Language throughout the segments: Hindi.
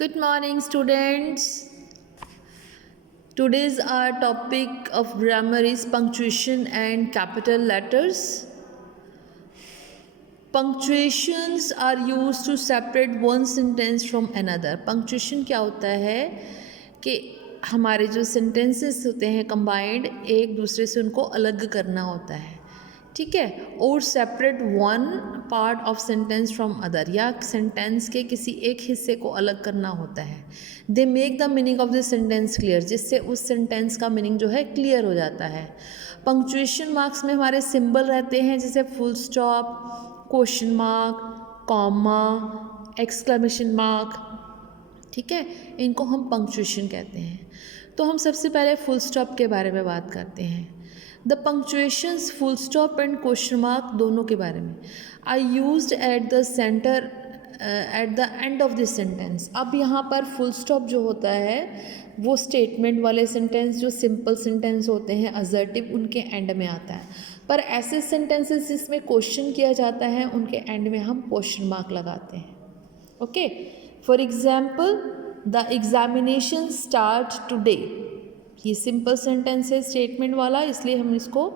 Good morning, students. Today's our topic of grammar is punctuation and capital letters. Punctuations are used to separate one sentence from another. Punctuation क्या होता है कि हमारे जो sentences होते हैं combined, एक दूसरे से उनको अलग करना होता है, ठीक है, और separate one part of sentence from other, या सेंटेंस के किसी एक हिस्से को अलग करना होता है. They make the meaning of the sentence clear, जिससे उस सेंटेंस का मीनिंग जो है क्लियर हो जाता है. पंक्चुएशन मार्क्स में हमारे सिंबल रहते हैं, जैसे full stop, question mark, comma, exclamation mark, ठीक है, इनको हम पंक्चुएशन कहते हैं. तो हम सबसे पहले फुल स्टॉप के बारे में बात करते हैं. The punctuations full stop and question mark दोनों के बारे में I used at the centre at the end of this sentence. अब यहाँ पर फुल स्टॉप जो होता है वो स्टेटमेंट वाले सेंटेंस, जो सिंपल सेंटेंस होते हैं असर्टिव, उनके एंड में आता है. पर ऐसे सेंटेंसेस जिसमें क्वेश्चन किया जाता है उनके एंड में हम क्वेश्चन मार्क लगाते हैं. Okay, for example, the examination start today. ये सिंपल सेंटेंस है स्टेटमेंट वाला, इसलिए हम इसको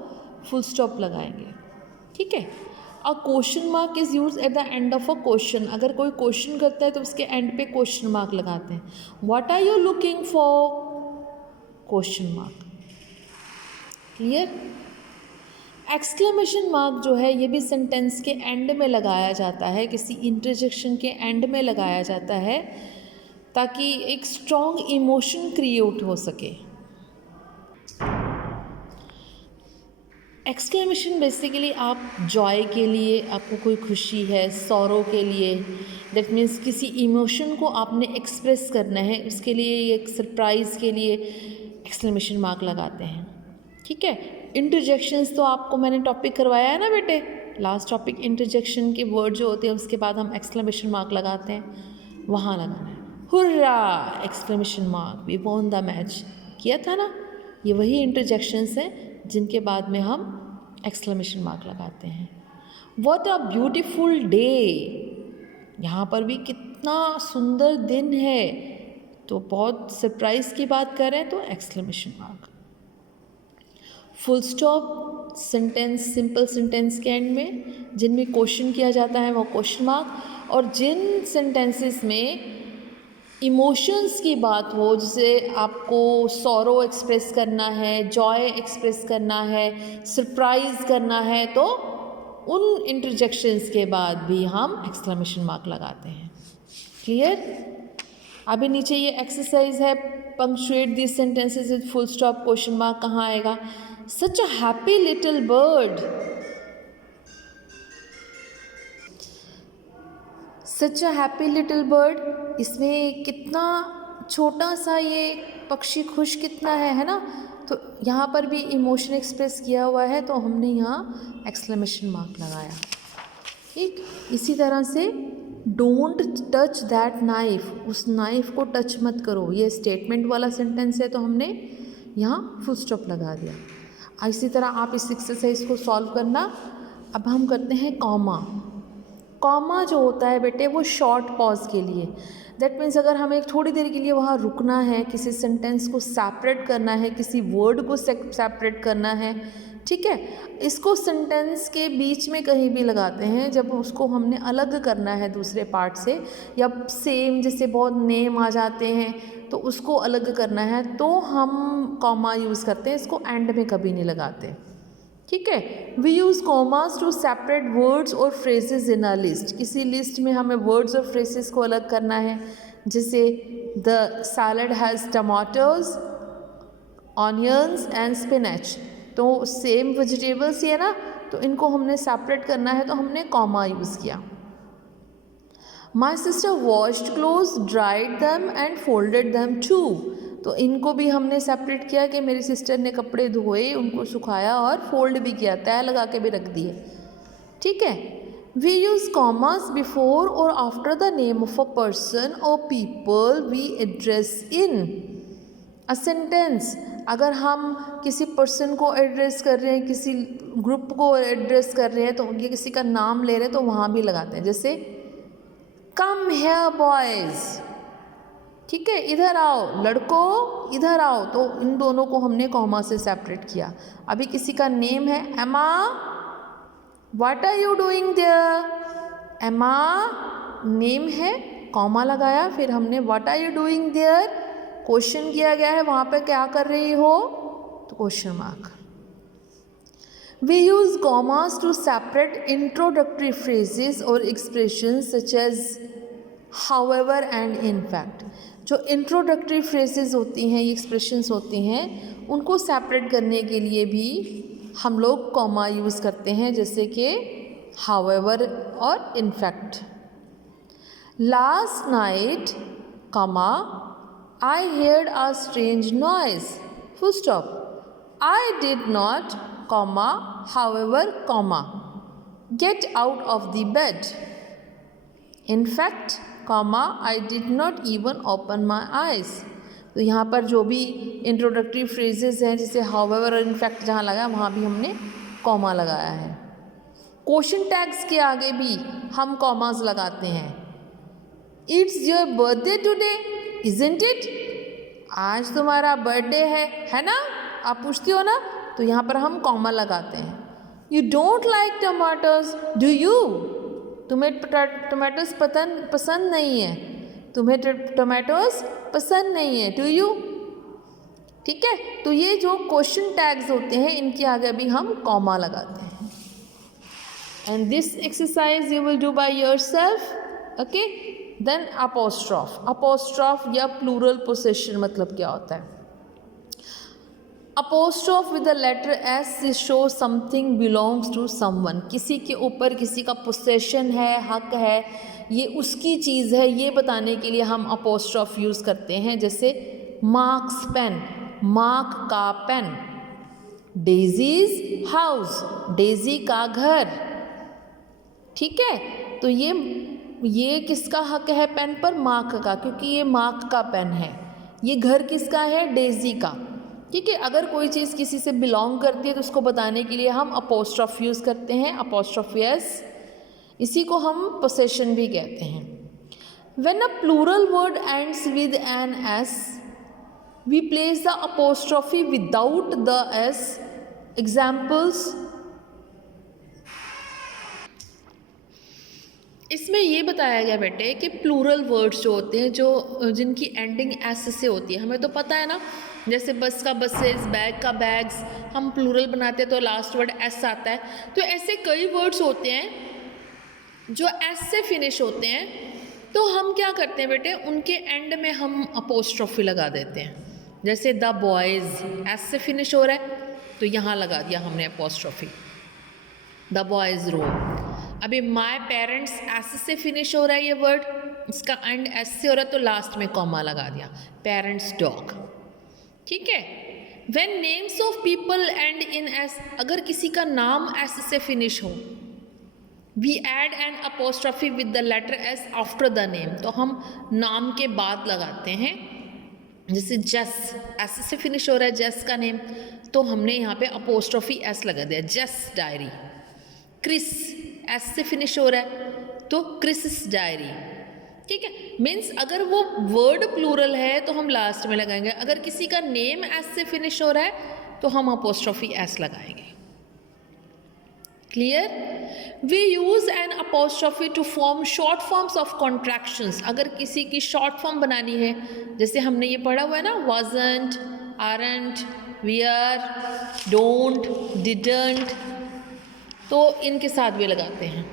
फुल स्टॉप लगाएंगे, ठीक है. A question mark is use at the end of a question. अगर कोई क्वेश्चन करता है तो उसके एंड पे क्वेश्चन मार्क लगाते हैं. What are you looking for? Question mark. Clear? Exclamation mark जो है ये भी सेंटेंस के एंड में लगाया जाता है, किसी इंटरजेक्शन के एंड में लगाया जाता है, ताकि एक स्ट्रॉन्ग इमोशन क्रिएट हो सके. एक्सक्लेमेशन बेसिकली आप जॉय के लिए, आपको कोई खुशी है, सॉरो के लिए, दैट मीन्स किसी इमोशन को आपने एक्सप्रेस करना है, उसके लिए, एक सरप्राइज़ के लिए एक्सक्लेमेशन मार्क लगाते हैं, ठीक है. इंटरजेक्शंस तो आपको मैंने टॉपिक करवाया है ना बेटे, लास्ट टॉपिक. इंटरजेक्शन के वर्ड जो होते हैं उसके बाद हम एक्सक्लेमेशन मार्क लगाते हैं, वहाँ लगाना है. Hurrah, exclamation mark, we won the match, किया था ना. ये वही इंटरजेक्शंस हैं जिनके बाद में हम एक्सक्लेमेशन मार्क लगाते हैं. व्हाट अ ब्यूटीफुल डे, यहाँ पर भी कितना सुंदर दिन है, तो बहुत सरप्राइज़ की बात करें तो exclamation mark. Full stop sentence, simple sentence के एंड में, जिनमें क्वेश्चन किया जाता है वो क्वेश्चन मार्क, और जिन सेंटेंसेस में इमोशंस की बात हो, जैसे आपको सॉरो एक्सप्रेस करना है, जॉय एक्सप्रेस करना है, सरप्राइज़ करना है, तो उन इंटरजेक्शंस के बाद भी हम एक्सक्लेमेशन मार्क लगाते हैं. क्लियर? अभी नीचे ये एक्सरसाइज है, punctuate this sentences with full stop, question mark कहाँ आएगा? Such a happy little bird, such a happy little bird. इसमें कितना छोटा सा ये पक्षी खुश कितना है ना. तो यहाँ पर भी इमोशन एक्सप्रेस किया हुआ है, तो हमने यहाँ एक्सक्लेमेशन मार्क लगाया, ठीक. इसी तरह से डोंट टच दैट नाइफ, उस नाइफ को टच मत करो, ये स्टेटमेंट वाला सेंटेंस है, तो हमने यहाँ फुल स्टॉप लगा दिया. इसी तरह आप इस एक्सरसाइज को सॉल्व करना. अब हम करते हैं कॉमा. कॉमा जो होता है बेटे वो शॉर्ट पॉज के लिए, दैट मीन्स अगर हमें थोड़ी देर के लिए वहाँ रुकना है, किसी सेंटेंस को सेपरेट करना है, किसी वर्ड को सेपरेट करना है, ठीक है, इसको सेंटेंस के बीच में कहीं भी लगाते हैं जब उसको हमने अलग करना है दूसरे पार्ट से, या सेम जैसे बहुत नेम आ जाते हैं तो उसको अलग करना है, तो हम कॉमा यूज़ करते हैं. इसको एंड में कभी नहीं लगाते, ठीक है. We use commas to separate words और फ्रेजेस इन अ लिस्ट. किसी लिस्ट में हमें वर्ड्स और फ्रेजेस को अलग करना है, जैसे the salad has tomatoes, onions and spinach, तो सेम वेजिटेबल्स ही है ना, तो इनको हमने सेपरेट करना है, तो हमने कॉमा यूज़ किया. My sister washed clothes, dried them and folded them too, तो इनको भी हमने सेपरेट किया कि मेरी सिस्टर ने कपड़े धोए, उनको सुखाया और फोल्ड भी किया, तय लगा के भी रख दिए, ठीक है. वी यूज़ कॉमास बिफोर और after the name of a person और people we address in a sentence. अगर हम किसी पर्सन को एड्रेस कर रहे हैं, किसी ग्रुप को एड्रेस कर रहे हैं, तो उनके किसी का नाम ले रहे हैं, तो वहाँ भी लगाते हैं, जैसे कम हेयर बॉयज़, ठीक है, इधर आओ लड़कों, इधर आओ, तो इन दोनों को हमने कॉमा से सेपरेट किया। अभी किसी का नेम है Emma, what are you doing there, Emma name है, कॉमा लगाया, फिर हमने what are you doing there, question किया गया है वहाँ पे क्या कर रही हो, तो question mark. We use commas to separate introductory phrases or expressions such as however and in fact. जो introductory phrases होती हैं, ये expressions होती हैं, उनको separate करने के लिए भी हम लोग comma यूज़ करते हैं, जैसे कि however और in fact. Last night, comma, I heard a strange noise. Full stop. I did not, comma, however, comma, get out of the bed. In fact, comma, I did not even open my eyes. तो यहाँ पर जो भी इंट्रोडक्टरी फ्रेजेस हैं, जैसे however और in fact जहाँ लगा वहाँ भी हमने कॉमा लगाया है। क्वेश्चन टैग्स के आगे भी हम कॉमास लगाते हैं। It's your birthday today, isn't it? आज तुम्हारा बर्थडे है ना? आप पूछती हो ना, तो यहाँ पर हम कॉमा लगाते हैं। You don't like tomatoes, do you? तुम्हें टमाटोस पसंद नहीं है, तुम्हें टमाटोस पसंद नहीं है, do you? ठीक है, तो ये जो क्वेश्चन टैग्स होते हैं इनके आगे भी हम कॉमा लगाते हैं। And this exercise you will do by yourself, okay? Then apostrophe, apostrophe या plural possession मतलब क्या होता है? Apostrophe with the letter S show something belongs to someone. किसी के ऊपर किसी का possession है, हक है, ये उसकी चीज़ है, ये बताने के लिए हम apostrophe यूज़ करते हैं। जैसे Mark's pen, Mark का पेन, Daisy's house, Daisy का घर। ठीक है, तो ये किसका हक है पेन पर? मार्क का, क्योंकि ये मार्क का पेन है। ये घर किसका है? डेजी का। ठीक है, अगर कोई चीज़ किसी से बिलोंग करती है तो उसको बताने के लिए हम अपोस्ट्रोफ यूज़ करते हैं, अपोस्ट्रोफ एस। इसी को हम पोसेशन भी कहते हैं। When a plural word ends with an s we place the apostrophe without the s. Examples, इसमें ये बताया गया बेटे कि प्लूरल वर्ड्स जो होते हैं, जो जिनकी एंडिंग एस से होती है, हमें तो पता है ना, जैसे बस का बसेस, बैग का बैग्स, हम प्लूरल बनाते हैं तो लास्ट वर्ड एस आता है। तो ऐसे कई वर्ड्स होते हैं जो एस से फिनिश होते हैं, तो हम क्या करते हैं बेटे, उनके एंड में हम अपोस्ट्रोफी लगा देते हैं। जैसे द बॉयज़ एस से फिनिश हो रहा है तो यहाँ लगा दिया हमने अपोस्ट्रोफी, द बॉयज़ रूम। अभी माय पेरेंट्स एस से फिनिश हो रहा है ये वर्ड, इसका एंड एस से हो रहा है तो लास्ट में कॉमा लगा दिया, पेरेंट्स डॉग। ठीक है, when names of people end in s, अगर किसी का नाम एस से फिनिश हो, we add an apostrophe with the letter s after the name, तो हम नाम के बाद लगाते हैं। जैसे जस एस से फिनिश हो रहा है, जस का नेम, तो हमने यहाँ पे अपोस्ट्रोफी एस लगा दिया, जस डायरी। क्रिस एस से फिनिश हो रहा है तो क्रिस डायरी। ठीक है, मीन्स अगर वो वर्ड प्लूरल है तो हम लास्ट में लगाएंगे, अगर किसी का नेम एस से फिनिश हो रहा है तो हम अपोस्ट्रोफी एस लगाएंगे। Clear? We use an apostrophe to form short forms of contractions. अगर किसी की शॉर्ट फॉर्म बनानी है, जैसे हमने ये पढ़ा हुआ है ना, wasn't, aren't, were, don't, didn't, तो इनके साथ भी लगाते हैं।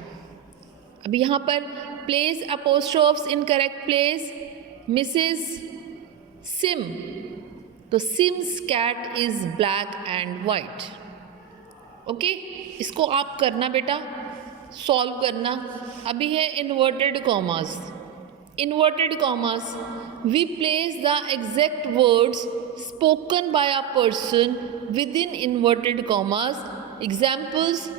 अब यहाँ पर place apostrophes in correct place, Mrs Sim, तो Sims cat is black and white. Okay, इसको आप करना बेटा, सॉल्व करना। अभी है inverted commas. Inverted commas, we place the exact words spoken by a person with in inverted commas. Examples,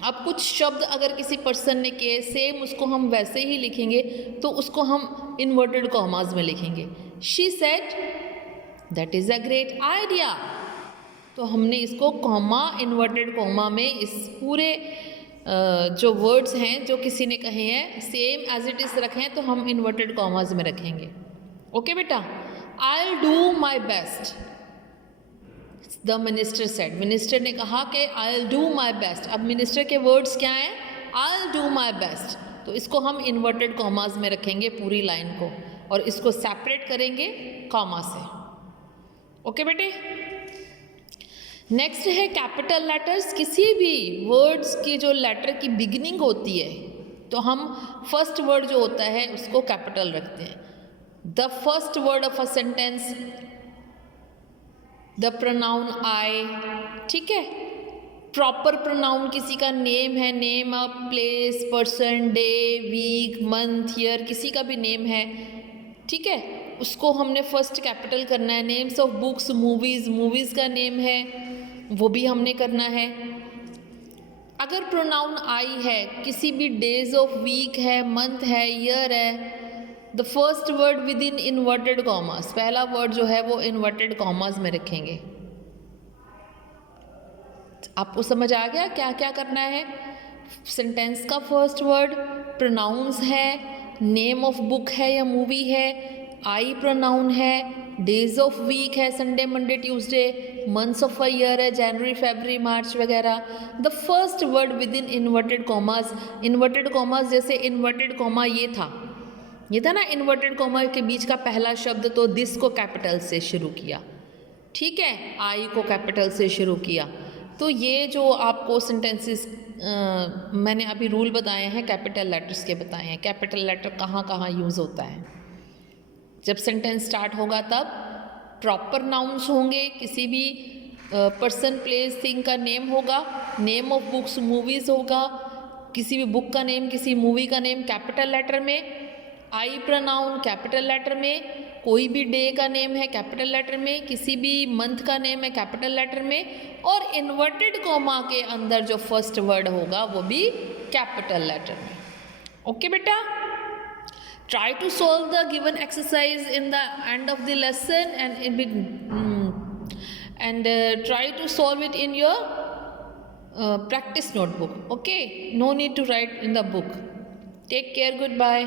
अब कुछ शब्द अगर किसी पर्सन ने किए, सेम उसको हम वैसे ही लिखेंगे तो उसको हम इन्वर्टेड कॉमास में लिखेंगे। She said that is a great idea, तो हमने इसको कॉमा, इन्वर्टेड कॉमा में इस पूरे जो वर्ड्स हैं जो किसी ने कहे हैं सेम एज इट इज़ रखे हैं तो हम इन्वर्टेड कॉमास में रखेंगे। ओके बेटा, I do my best, the minister said, minister ने कहा कि आई डू माई बेस्ट। अब मिनिस्टर के वर्ड्स क्या हैं? I do my best. तो इसको हम इन्वर्टेड कॉमास में रखेंगे पूरी लाइन को, और इसको सेपरेट करेंगे कॉमा से। ओके बेटे, नेक्स्ट है कैपिटल लेटर्स। किसी भी वर्ड्स की जो लेटर की बिगिनिंग होती है तो हम फर्स्ट वर्ड जो होता है उसको कैपिटल रखते हैं। The first word of a sentence, the pronoun I, ठीक है। प्रॉपर प्रोनाउन किसी का नेम है, name of place, person, day, week, month, year, किसी का भी नेम है, ठीक है, उसको हमने फर्स्ट कैपिटल करना है। Names of books, movies, movies का नेम है वो भी हमने करना है। अगर प्रोनाउन आई है, किसी भी डेज ऑफ वीक है, मंथ है, ईयर है, the first word with in inverted commas, पहला वर्ड जो है वो इन्वर्टेड कॉमास में रखेंगे। आपको समझ आ गया क्या क्या करना है? सेंटेंस का फर्स्ट वर्ड, प्रोनाउंस है, नेम ऑफ बुक है या मूवी है, आई प्रोनाउन है, डेज ऑफ वीक है, Sunday, Monday, Tuesday, months of a year है, जनवरी, फरवरी, मार्च वगैरह। The first word with in inverted commas, inverted commas जैसे इन्वर्टेड कॉमा ये था ना, इन्वर्टेड कॉमा के बीच का पहला शब्द, तो दिस को कैपिटल से शुरू किया, ठीक है, आई को कैपिटल से शुरू किया। तो ये जो आपको सेंटेंसेस मैंने अभी रूल बताए हैं कैपिटल लेटर्स के बताए हैं। कैपिटल लेटर कहाँ कहाँ यूज़ होता है? जब सेंटेंस स्टार्ट होगा तब प्रॉपर नाउन्स होंगे, किसी भी पर्सन, प्लेस, थिंग का नेम होगा, नेम ऑफ बुक्स, मूवीज़ होगा, किसी भी बुक का नेम, किसी मूवी का नेम कैपिटल लेटर में, आई प्रोनाउन कैपिटल लेटर में, कोई भी डे का नेम है कैपिटल लेटर में, किसी भी मंथ का नेम है कैपिटल लेटर में, और इन्वर्टेड कॉमा के अंदर जो फर्स्ट वर्ड होगा वो भी कैपिटल लेटर में। ओके बेटा, try to solve the given exercise in the end of the lesson and try to solve it in your practice notebook. Okay, no need to write in the book. Take care, goodbye.